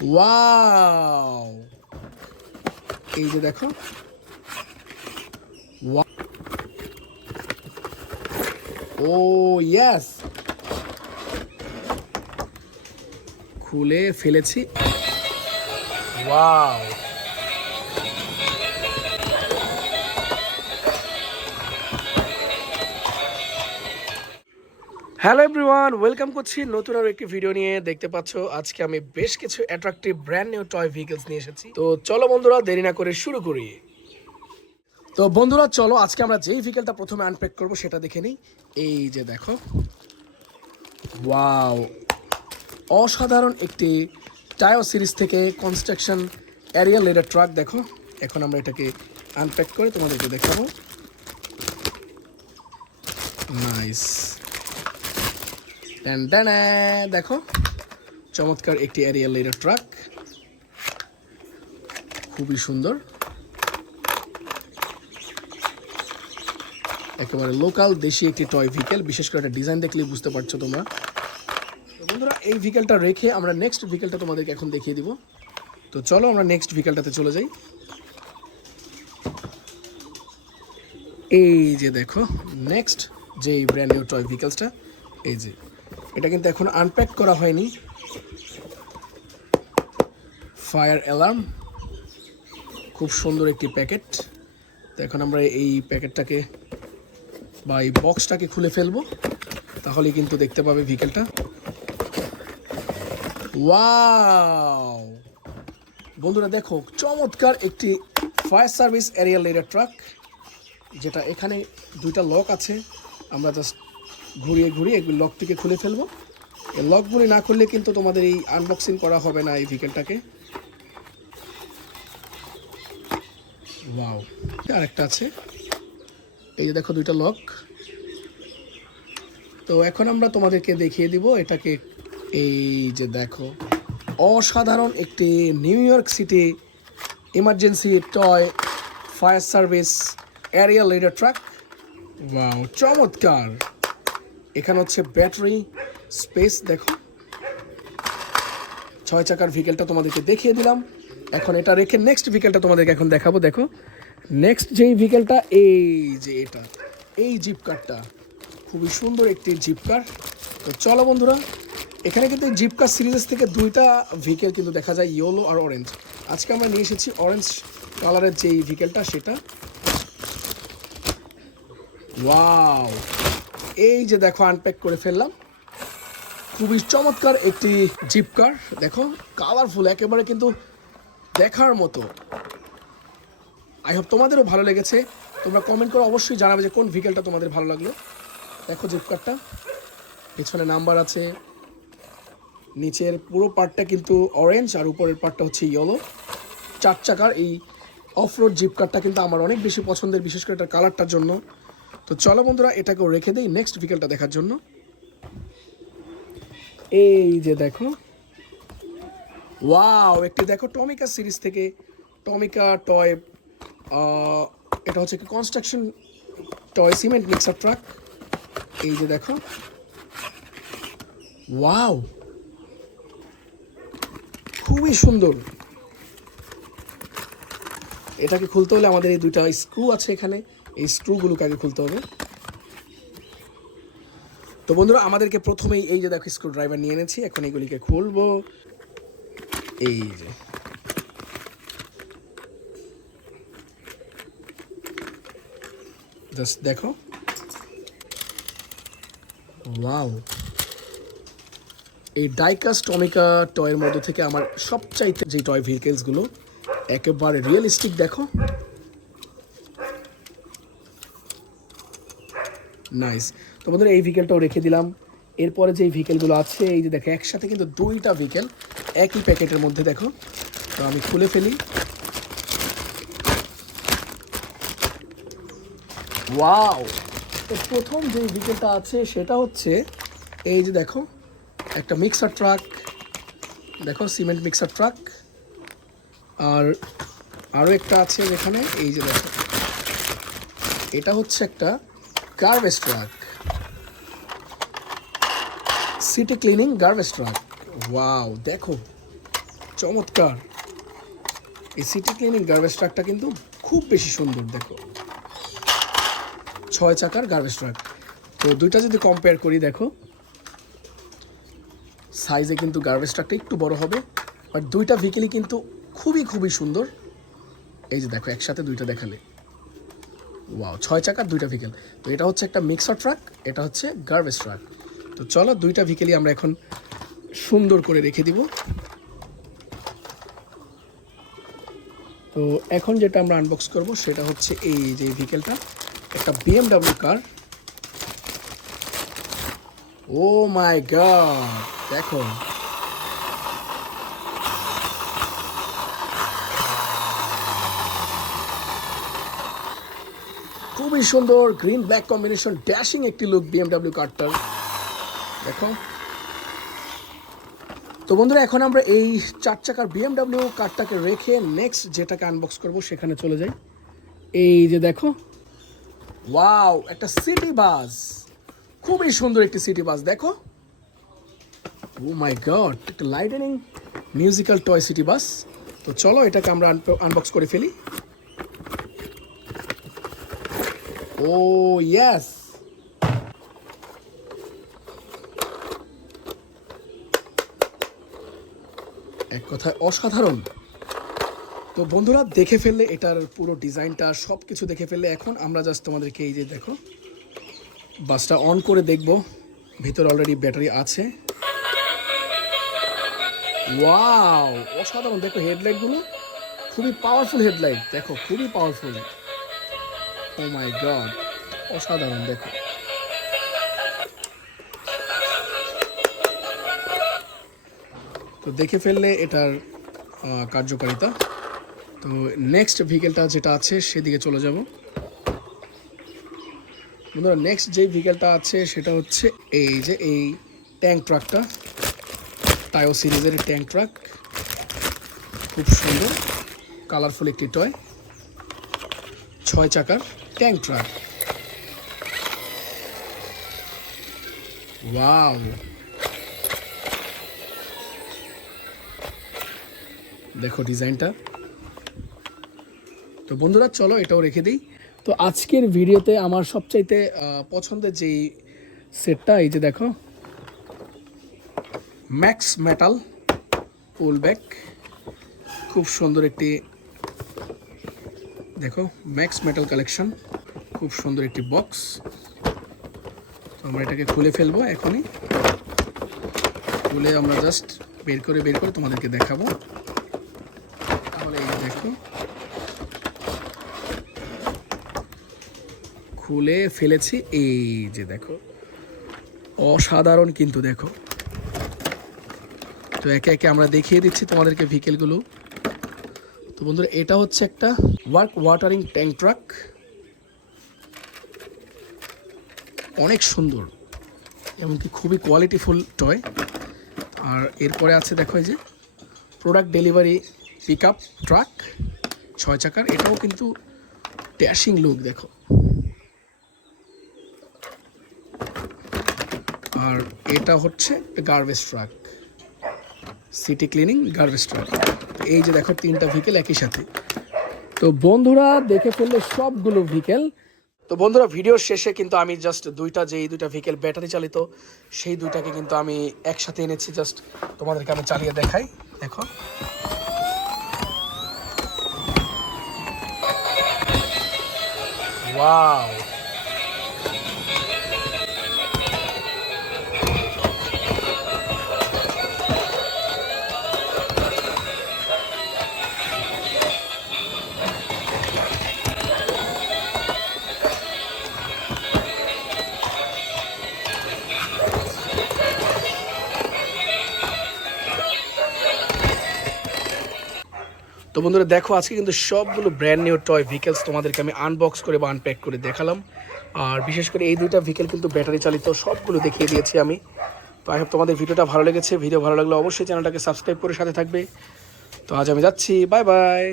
Wow, এই যে দেখো, ও ইয়েস, খুলে ফেলেছি। ওয়াও, হ্যালো এভরিওয়ান, ওয়েলকাম করছি নতুন আরো একটি ভিডিও নিয়ে। দেখতে পাচ্ছ আজকে আমি বেশ কিছু attractive brand new toy vehicles নিয়ে এসেছি। তো চলো বন্ধুরা, দেরি না করে শুরু করি। তো বন্ধুরা চলো, আজকে আমরা যেই ভেহিকলটা প্রথমে আনপ্যাক করব সেটা দেখে নিই। এই যে দেখো, ওয়াও, অসাধারণ একটি টায়ো সিরিজ থেকে কনস্ট্রাকশন এরিয়া লেডার ট্রাক। দেখো, এখন আমরা এটাকে আনপ্যাক করে তোমাদেরকে দেখাবো। নাইস, দেখো, চমৎকার একটি এরিয়াল লেডার ট্রাক, খুবই সুন্দর, একেবারে লোকাল দেশি একটি টয় ভেহিকেল। বিশেষ করে একটা ডিজাইন দেখলেই বুঝতে পারছো তোমরা। তো বন্ধুরা, এই ভেহিকেলটা রেখে আমরা নেক্সট ভেহিকেলটা তোমাদেরকে এখন দেখিয়ে দিব। তো চলো আমরা নেক্সট ভেহিকেলটাতে চলে যাই। এই যে দেখো, নেক্সট যে ব্র্যান্ড নিউ টয় ভেহিকেলসটা, এই যে এটা কিন্তু এখন আনপ্যাক করা হয়নি। ফায়ার অ্যালার্ম, খুব সুন্দর একটি প্যাকেট। তো এখন আমরা এই প্যাকেটটাকে বা এই বক্সটাকে খুলে ফেলবো, তাহলেই কিন্তু দেখতে পাবে ভেহিকেলটা। ওয়াও বন্ধুরা, দেখো, চমৎকার একটি fire service area ladder truck, যেটা এখানে দুইটা লক আছে। আমরা জাস্ট ঘুরিয়ে ঘুরিয়ে এগুলো লক থেকে খুলে ফেলবো। এই লকগুলি না খুললে কিন্তু তোমাদের এই আনবক্সিং করা হবে না এই ভেহিকেলটাকে। ওয়াও, আরেকটা আছে, এই যে দেখো, দুইটা লক। তো এখন আমরা তোমাদেরকে দেখিয়ে দিব এটাকে। এই যে দেখো, অসাধারণ একটি new York city emergency toy fire service area ladder truck. Wow, চমৎকার। এখানে হচ্ছে ব্যাটারি স্পেস, দেখো, 6 চাকার ভেহিকেলটা তোমাদেরকে দেখিয়ে দিলাম। এখন এটা রেখে নেক্সট ভেহিকেলটা তোমাদেরকে এখন দেখাবো। দেখো, নেক্সট যেই ভেহিকেলটা, এই যে এটা, এই জিপ কারটা, খুবই সুন্দর একটি জিপ কার। তো চলো বন্ধুরা, এখানে কিন্তু জিপ কার সিরিজ থেকে দুইটা ভেহিকেল কিন্তু দেখা যায়, ইয়েলো আর অরেঞ্জ। আজকে আমরা নিয়ে এসেছি অরেঞ্জ কালারের যেই ভেহিকেলটা, সেটা। ওয়াও, এই যে দেখো, আনপ্যাক করে ফেললাম। খুবই চমৎকার একটি জিপ কার, দেখো, কালারফুল, একেবারে কিন্তু দেখার মতো। আই হোপ তোমাদেরও ভালো লেগেছে। তোমরা কমেন্ট করে অবশ্যই জানাবে যে কোন ভেহিকেলটা তোমাদের ভালো লাগলো। দেখো জিপ কারটা, পেছনে নাম্বার আছে, নিচের পুরো পার্টটা কিন্তু অরেঞ্জ আর উপরের পার্টটা হচ্ছে ইয়েলো। 4 চাকার এই অফ রোড জিপ কারটা কিন্তু আমার অনেক বেশি পছন্দের, বিশেষ করে এটার কালারটার জন্য। তো চলো বন্ধুরা, এটাকেও রেখে দিই নেক্সট ভেহিকেলটা দেখার জন্য। এই যে দেখো, ওয়াও, একটি দেখো টমিকা সিরিজ থেকে টমিকা টয়, এটা হচ্ছে কি construction toy cement mixer truck. এই যে দেখো, ওয়াও, খুবই সুন্দর। এটাকে খুলতে হলে আমাদের এই দুইটা স্ক্রু আছে এখানে, এই স্ক্রুগুলোকে আগে খুলতে হবে। তো বন্ধুরা, আমাদেরকে প্রথমেই এই যে দেখো স্ক্রু ড্রাইভার নিয়ে এনেছি, এখন এগুলিকে খুলবো। এই যে জাস্ট দেখো, ওয়াও, এই ডাইকাস্ট টমিকা টয়ের মধ্যে থেকে আমার সবচাইতে যে টয় ভেহিকেলসগুলো একেবারে রিয়েলিস্টিক। দেখো, নাইস। তো বন্ধুরা, এই ভেহিকেলটাও রেখে দিলাম। এরপরে যে ভেহিকেলগুলো আছে, এই যে দেখো, একসাথে কিন্তু দুইটা ভেহিকেল একই প্যাকেটের মধ্যে, দেখো। তো আমি খুলে ফেলি। ওয়াও, তো প্রথম যে ভেহিকেলটা আছে সেটা হচ্ছে, এই যে দেখো, একটা মিক্সার ট্রাক, দেখো, সিমেন্ট মিক্সার ট্রাক। আর আরও একটা আছে যেখানে, এই যে দেখো, এটা হচ্ছে একটা garbage truck, city cleaning garbage truck. Wow, দেখো, চমৎকার। এই সিটি ক্লিনিং গার্বেজ ট্রাকটা কিন্তু খুব বেশি সুন্দর। দেখো 6 চাকার গার্বেজ ট্রাক। তো দুইটা যদি কম্পেয়ার করি, দেখো সাইজে কিন্তু গার্বেজ ট্রাকটা একটু বড় হবে, বাট দুইটা ভেহিকেলই কিন্তু খুবই সুন্দর। এই যে দেখো একসাথে দুইটা দেখালে, ওয়াও, 6 চাকার দুইটা ভেহিকেল। তো এটা হচ্ছে একটা মিক্সার ট্রাক, এটা হচ্ছে গার্বেজ ট্রাক। তো চলো দুইটা ভেহিকেলই আমরা এখন সুন্দর করে রেখে দিব। তো এখন যেটা আমরা আনবক্স করব সেটা হচ্ছে এই যে ভেহিকেলটা, একটা BMW কার। ও মাই গড, দেখো খুবই সুন্দর গ্রিন ব্ল্যাক কম্বিনেশন, ড্যাশিং একটি লুক BMW কারটার, দেখো। তো বন্ধুরা এখন আমরা এই 4 চাকার BMW কারটাকে রেখে নেক্সট যেটাকে আনবক্স করব সেখানে চলে যাই। এই যে দেখো, ওয়াও, একটা সিটি বাস, খুবই সুন্দর একটি সিটি বাস, দেখো। ও মাই গড, একটা lightning musical toy city bus. তো চলো এটাকে আমরা আনবক্স করে ফেলি। ও ইয়েস, এক কথায় অসাধারণ। তো বন্ধুরা দেখে ফেললে এটার পুরো ডিজাইনটা, সব কিছু দেখে ফেললে, এখন আমরা জাস্ট তোমাদেরকে এই যে দেখো বাসটা অন করে দেখব। ভিতরে অলরেডি ব্যাটারি আছে। ওয়াও, অসাধারণ। দেখো হেডলাইটগুলো খুবই পাওয়ারফুল হেডলাইট, দেখো খুবই পাওয়ারফুল। ও মাই গড, অসাধারণ। দেখো তো দেখে ফেললে এটার কার্যকারিতা। তো নেক্সট ভেহিকেলটা যেটা আছে সেদিকে চলে যাব বন্ধুরা। নেক্সট যে ভেহিকেলটা আছে সেটা হচ্ছে এই যে এই ট্যাঙ্ক ট্রাকটা, টায়ো সিরিজের ট্যাঙ্ক ট্রাক, খুব সুন্দর কালারফুল একটি টয় 6 চাকার ট্যাঙ্ক ট্রাক। ওয়াও, দেখো ডিজাইনটা। তো বন্ধুরা চলো এটাও রেখে দিই। তো আজকের ভিডিওতে আমার সবচাইতে পছন্দের যেই সেটটা, এই যে দেখো ম্যাক্স মেটাল পুল ব্যাক, খুব সুন্দর একটি, দেখো ম্যাক্স মেটাল কালেকশন, খুব সুন্দর একটি বক্স। তো আমরা এটাকে খুলে ফেলবো এখনই। খুলে আমরা জাস্ট বের করে তোমাদেরকে দেখাবো। তাহলে এই দেখো খুলে ফেলেছি, এই যে দেখো অসাধারণ কিন্তু, দেখো। তো একে একে আমরা দেখিয়ে দিচ্ছি তোমাদেরকে ভেহিকেলগুলো। তো বন্ধুরা এটা হচ্ছে একটা ওয়াটারিং ট্যাঙ্ক ট্রাক, অনেক সুন্দর, এমনকি খুবই কোয়ালিটিফুল টয়। আর এরপরে আছে দেখো এই যে product delivery pick up truck 6 চাকার, এটাও কিন্তু ড্যাশিং লুক, দেখো। আর এটা হচ্ছে garbage truck, city cleaning garbage truck. এই যে দেখো 3টা ভেহিকেল একই সাথে। তো বন্ধুরা দেখে ফেললে সবগুলো ভেহিকেল। তো বন্ধুরা ভিডিওর শেষে কিন্তু আমি জাস্ট এই দুইটা ভেহিকেল ব্যাটারি চালিত, সেই দুইটাকে কিন্তু আমি একসাথে এনেছি, জাস্ট তোমাদেরকে আমি চালিয়ে দেখাই। দেখো ওয়াও, তো বন্ধুরা দেখো আজকে কিন্তু সবগুলো ব্র্যান্ড নিউ টয় ভেহিকেলস তোমাদেরকে আমি আনবক্স করে বা আনপ্যাক করে দেখালাম। আর বিশেষ করে এই দুইটা ভেহিকেল কিন্তু ব্যাটারি চালিত, সবগুলো দেখিয়ে দিয়েছি আমি। তো আই হোপ তোমাদের ভিডিওটা ভালো লেগেছে। ভিডিও ভালো লাগলে অবশ্যই চ্যানেলটাকে সাবস্ক্রাইব করে সাথে থাকবে। তো আজ আমি যাচ্ছি, বাই বাই।